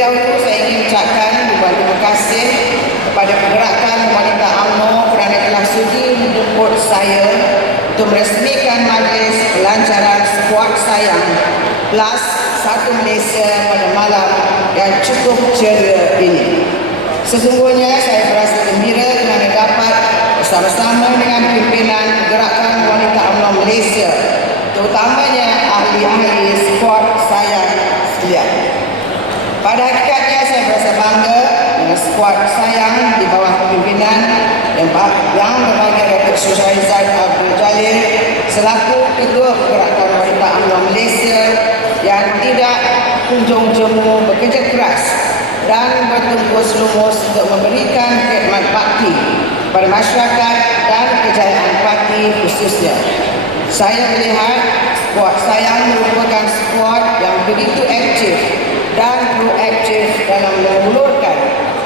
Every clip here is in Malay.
Dahulu saya ingin ucapkan terima kasih kepada pergerakan wanita UMNO kerana telah sudi menjemput saya untuk meresmikan majlis pelancaran skuad sayang plus satu Malaysia pada malam yang cukup ceria ini. Sesungguhnya saya merasa gembira kerana dapat bersama-sama dengan pimpinan gerakan wanita UMNO Malaysia terutamanya ahli-ahli skuad sayang. Pada hakikatnya saya berasa bangga dengan skuad sayang di bawah pimpinan yang, berbahagia Datuk Sri Zaid Abdul Jalil selaku Ketua Pergerakan Wanita UMNO Malaysia yang tidak kunjung jemu bekerja keras dan bertungkus lumus untuk memberikan khidmat bakti kepada masyarakat dan kejayaan parti khususnya. Saya melihat skuad sayang merupakan skuad yang begitu aktif dan proaktif dalam mengulurkan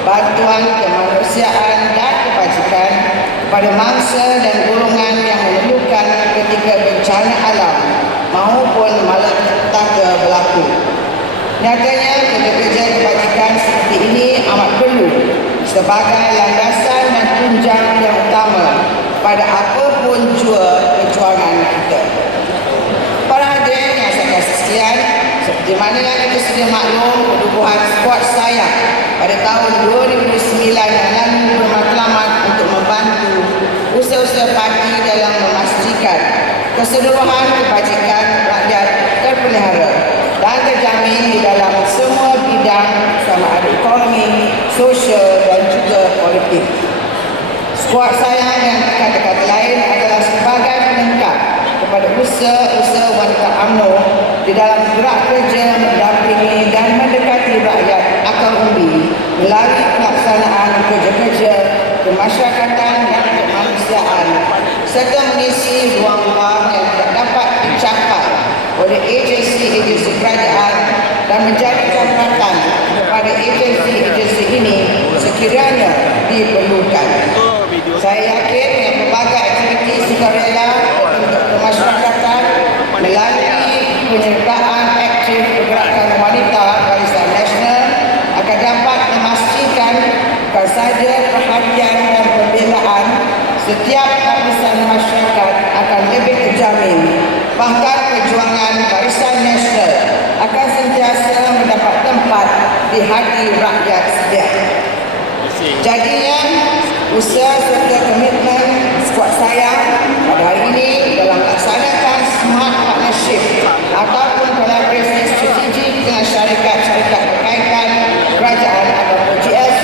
bantuan kemanusiaan dan kebajikan kepada mangsa dan golongan yang memerlukan ketika bencana alam maupun malapetaka berlaku. Nyatanya kerja-kerja kebajikan seperti ini amat perlu sebagai landasan dan tunjang yang utama pada apapun jua perjuangan kita. Para hadirin yang saya kasih sekalian, seperti mana yang kita sedia maklum, pertubuhan skuad saya pada tahun 2009 yang lalu bermatlamat untuk membantu usaha-usaha parti dalam memastikan keseluruhan kebajikan rakyat terpelihara dan terjamin di dalam semua bidang sama ada ekonomi, sosial dan juga politik. Skuad saya yang kata-kata lain adalah sebagai penengkap kepada usaha-usaha wanita UMNO di dalam gerak kerja mendampingi dan mendekati rakyat akal umbi melalui pelaksanaan kerja-kerja kemasyarakatan dan kemanusiaan serta mengisi ruang-ruang yang tidak dapat dicapai oleh agensi-agensi kerajaan dan menjadi catatan kepada agensi-agensi ini sekiranya diperlukan. Saya yakin dengan pelbagai aktiviti sukarela untuk kemasyarakatan melalui penyertaan aktif pergerakan wanita Barisan Nasional akan dapat memastikan bukan sahaja perhatian dan pembelaan setiap lapisan masyarakat akan lebih terjamin bahkan perjuangan Barisan Nasional akan sentiasa mendapat tempat di hati rakyat sedia. Jadinya usaha serta komitmen skuad saya pada hari ini dalam melaksanakan smart partnership ataupun kolaborasi strategik dengan syarikat-syarikat berkaitan kerajaan ataupun GLC,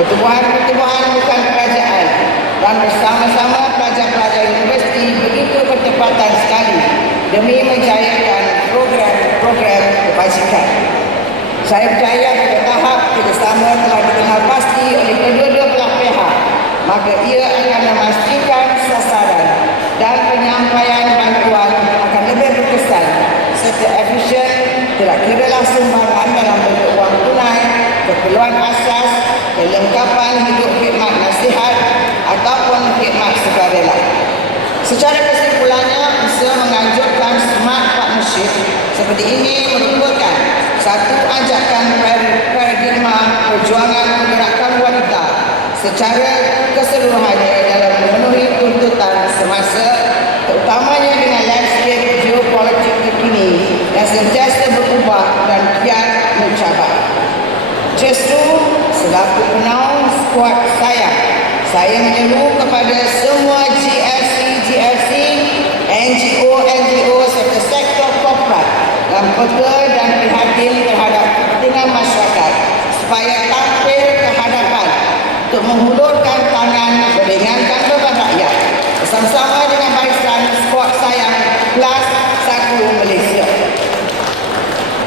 pertubuhan-pertubuhan bukan kerajaan. Dan bersama-sama pelajar-pelajar universiti begitu bertepatan sekali demi menjayakan program-program kebajikan. Saya percaya pada tahap kerjasama telah dikenal pasti oleh kedua-dua belah pihak. Maka ia akan memastikan sasaran dan penyampaian bantuan akan lebih berkesan serta efisien. Tidak kiralah sumbangan dalam bentuk wang tunai, keperluan asas, kelengkapan hidup khidmat nasihat ataupun khidmat sukarela. Secara kesimpulannya, usaha menganjurkan smart partnership seperti ini merupakan satu ajakan paradigma perjuangan pergerakan wanita secara keseluruhannya dalam memenuhi tuntutan semasa terutamanya dengan landscape geopolitik terkini yang sentiasa berubah dan kian mencabar. Justru selaku skuad saya, saya menyeru kepada semua GFC, GFC, NGO, NGO serta sektor korporat dan peka dan prihatin terhadap kepentingan masyarakat supaya tampil ke hadapan untuk menghulurkan tangan meringankan beban rakyat. Bersama-sama dengan barisan skuad sayang plus satu Malaysia.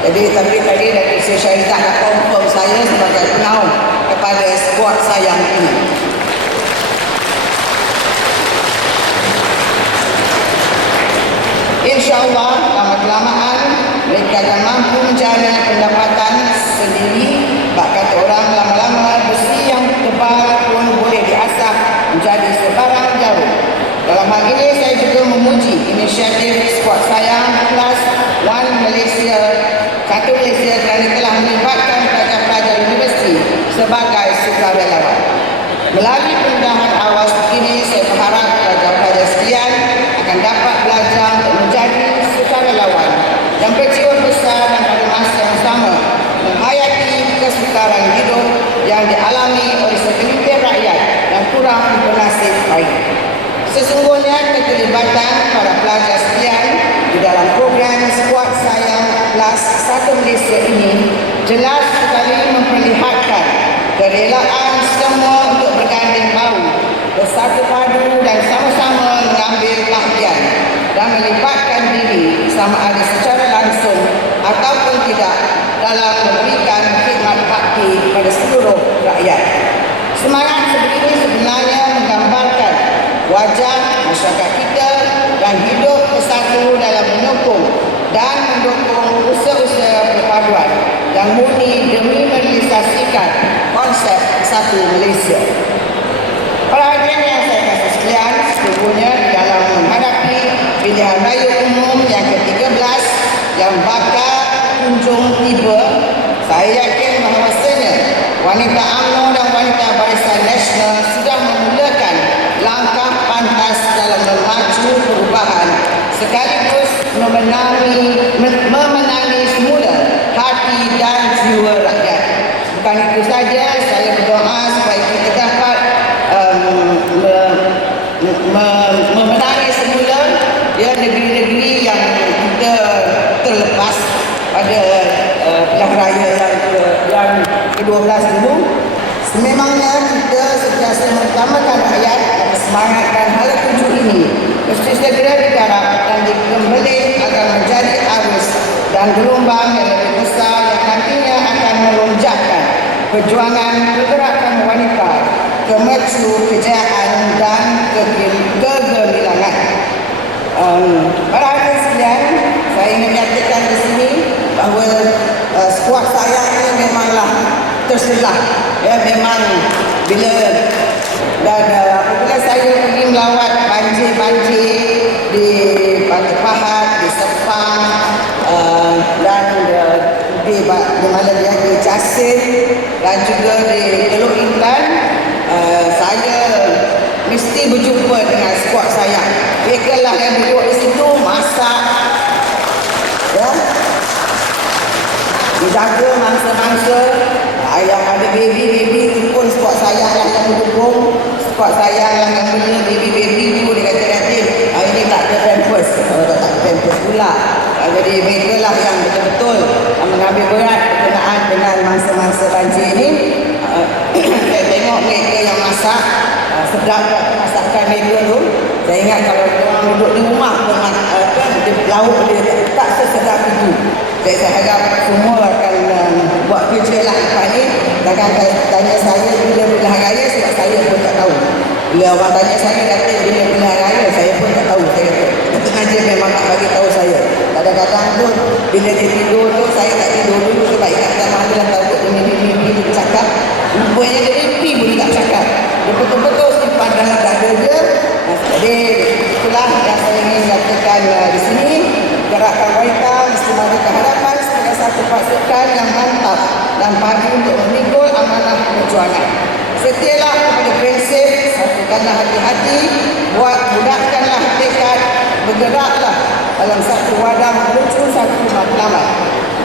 Jadi tapi tadi dari Syarikat nak confirm saya sebagai penaung kepada skuad sayang ini. InsyaAllah lama-kelamaan mereka akan mampu menjaga pendapatan sendiri Bak kata orang lama-lama besi yang tebal pun boleh diasah menjadi sebarang jauh dalam hal ini saya juga memuji inisiatif skuad sayang plus One Malaysia satu Malaysia kerana telah melibatkan pelajar sebagai sukarelawan. Melalui pendahan awal ini, saya berharap pelajar-pelajar sekalian akan dapat belajar untuk menjadi sukarelawan dan berjiwa besar dan pada masa yang sama menghayati kesukaran hidup yang dialami oleh segelintir rakyat yang kurang bernasib baik. Sesungguhnya keterlibatan para pelajar sekalian di dalam program Skuad Sayang Plus Satu Malaysia ini jelas sekali memperlihatkan kerelaan semua untuk berganding bahu, bersatu padu dan sama-sama mengambil bahagian dan melibatkan diri sama ada secara langsung ataupun tidak dalam memberikan khidmat bakti pada seluruh rakyat. Semangat sebegini sebenarnya menggambarkan wajah masyarakat kita dan hidup bersatu dalam menyokong dan mendukung usaha-usaha perpaduan yang murni demi merealisasikan konsep satu Malaysia. Para hadirin yang saya kasih sekalian, sesungguhnya pilihan raya umum yang ke-13 yang bakal kunjung tiba, saya yakin bahawasanya wanita UMNO dan wanita Barisan Nasional sudah memulakan langkah pantas dalam memacu perubahan sekaligus memenangi memenangi semula hati dan jiwa rakyat. Bukan itu saja, saya berdoa supaya kita dapat um, me, me, memenangi semula ya negeri-negeri yang kita terlepas pada uh, pilihan raya yang ke, yang ke-12 dulu. Sememangnya kita sentiasa mengutamakan rakyat semangatkan hala tuju ini mesti segera digarap dan dikembali agar menjadi arus dan gelombang yang lebih besar yang nantinya akan melonjakkan perjuangan pergerakan wanita kemecu kejayaan dan kegemilangan. Um, para hadirin sekalian, saya ingin menyatakan di sini bahawa uh, skuad saya ini memanglah terselah. Ya, memang bila dan uh, apabila saya pergi melawat banjir-banjir di Pantai Pahat, di Sepang uh, dan uh, di, di mana dia di Jasin dan juga di Teluk Intan uh, saya mesti berjumpa dengan skuad saya mereka lah yang duduk di situ masak ya dijaga mangsa-mangsa ayah ada baby-baby itu pun skuad saya lah yang mendukung skuad saya lah yang beli baby-baby tu dia kata nanti ah, ini tak ada pampers. Kalau tak ada pampers pula. Ah, jadi mereka lah yang betul-betul ah, mengambil berat berkenaan dengan mangsa-mangsa banjir ah, saya tengok mereka yang masak. Ah, sedap tak masakan mereka tu. Saya ingat kalau orang duduk di rumah uh, kan, lauk dia tak sesedap itu. Jadi saya harap semua akan buat kerja lah lepas ni Jangan tanya saya bila pilihan raya sebab saya pun tak tahu. Bila orang tanya saya kata bila pilihan raya saya pun tak tahu. Saya kata sengaja memang tak bagi tahu saya. Kadang-kadang tu bila dia tidur tu saya tak tidur dulu sebab ingat tak mana lah tahu ini ini ini dia cakap Rupanya dia mimpi pun dia tak cakap Dia betul-betul simpan dalam dada dia Jadi itulah yang saya ingin nyatakan uh, di sini Gerakan wanita mesti memberikan harapan sebagai satu pasukan yang mantap dan padu untuk memikul amanah perjuangan. Setialah kepada prinsip, satukanlah hati-hati, buat mudahkanlah tekad, bergeraklah dalam satu wadah menuju satu matlamat.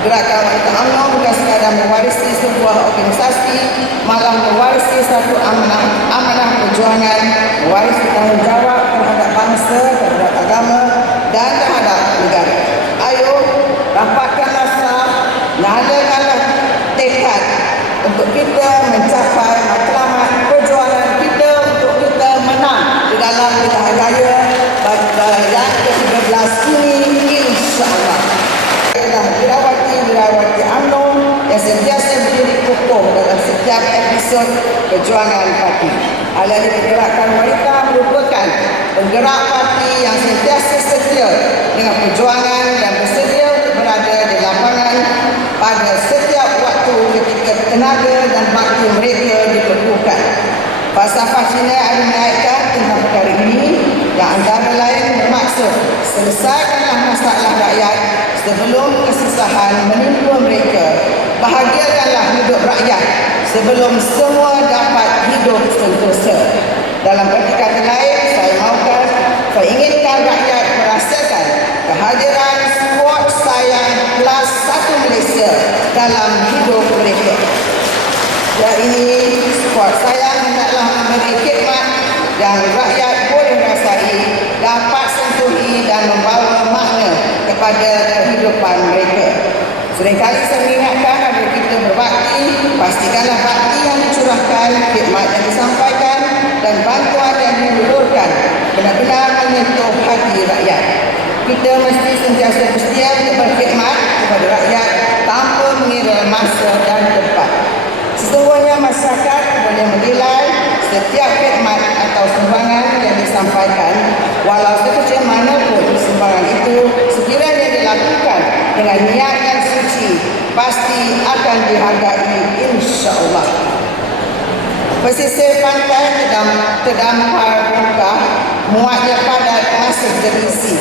Gerakan wanita UMNO bukan sekadar mewarisi sebuah organisasi, malah mewarisi satu amanah, amanah perjuangan, mewarisi tanggungjawab terhadap bangsa, terhadap agama dan terhadap negara. Ayo, rapatkanlah sah, nyalakanlah tekad untuk kita mencapai matlamat perjuangan kita untuk kita menang di dalam pilihan raya pada yang ke-13 ini insyaAllah. Adalah dirawati dirawati UMNO yang sentiasa berdiri kokoh dalam setiap episod perjuangan parti. Alih pergerakan wanita merupakan penggerak parti yang sentiasa setia dengan perjuangan dan bersedia berada di lapangan pada setiap waktu ketika tenaga dan bakti mereka diperlukan. Falsafah Cina ada menaikkan tentang perkara ini yang antara lain bermaksud selesaikanlah masalah rakyat sebelum kesusahan menimpa mereka bahagiakanlah hidup rakyat sebelum semua dapat hidup sentosa. Dalam kata lain, saya mahukan, saya inginkan rakyat merasakan kehadiran skuad sayang kelas satu Malaysia dalam hidup mereka. Ya ini skuad sayang hendaklah memberi khidmat yang rakyat boleh rasai, dapat sentuhi dan membawa makna kepada kehidupan mereka. Seringkali saya berbakti, pastikanlah bakti yang dicurahkan, khidmat yang disampaikan dan bantuan yang dihulurkan benar-benar menyentuh hati rakyat. Kita mesti sentiasa bersedia untuk berkhidmat kepada rakyat tanpa mengira masa dan tempat. Sesungguhnya masyarakat boleh menilai setiap khidmat atau sumbangan yang disampaikan walau sekecil mana pun sumbangan itu sekiranya dilakukan dengan niat yang suci pasti akan dihargai insya-Allah. Pesisir pantai terdampar buka muatnya padat masih terisi.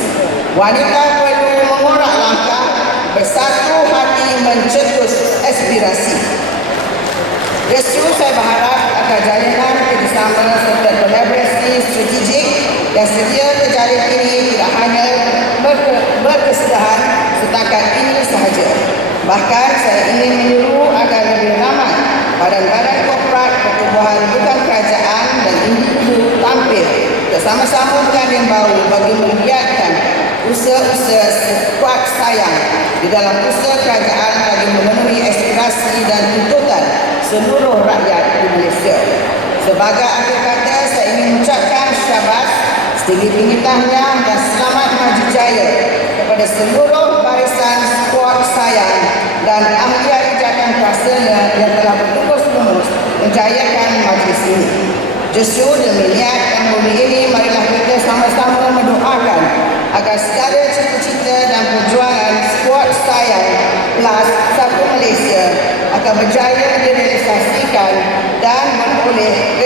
Wanita perlu mengorak langkah bersatu hati mencetus aspirasi. Justru saya berharap akan jalinan kerjasama serta kolaborasi strategik yang sedia terjalin ini Bahkan saya ingin menyuruh agar lebih ramai badan-badan korporat pertubuhan bukan kerajaan dan individu tampil bersama-sama dengan bau bagi menggiatkan usaha-usaha sekuat sayang di dalam usaha kerajaan bagi memenuhi aspirasi dan tuntutan seluruh rakyat di Malaysia. Sebagai akhir kata, saya ingin mengucapkan syabas setinggi-tinggi tahniah dan selamat maju jaya kepada seluruh barisan skuad sayang dan ahli ahli jakan yang telah bertugas menerus menjayakan majlis ini. Justru demi niat yang mulia ini, marilah kita sama-sama mendoakan agar secara cita-cita dan perjuangan Sport Sayang Plus Satu Malaysia akan berjaya direalisasikan dan memperoleh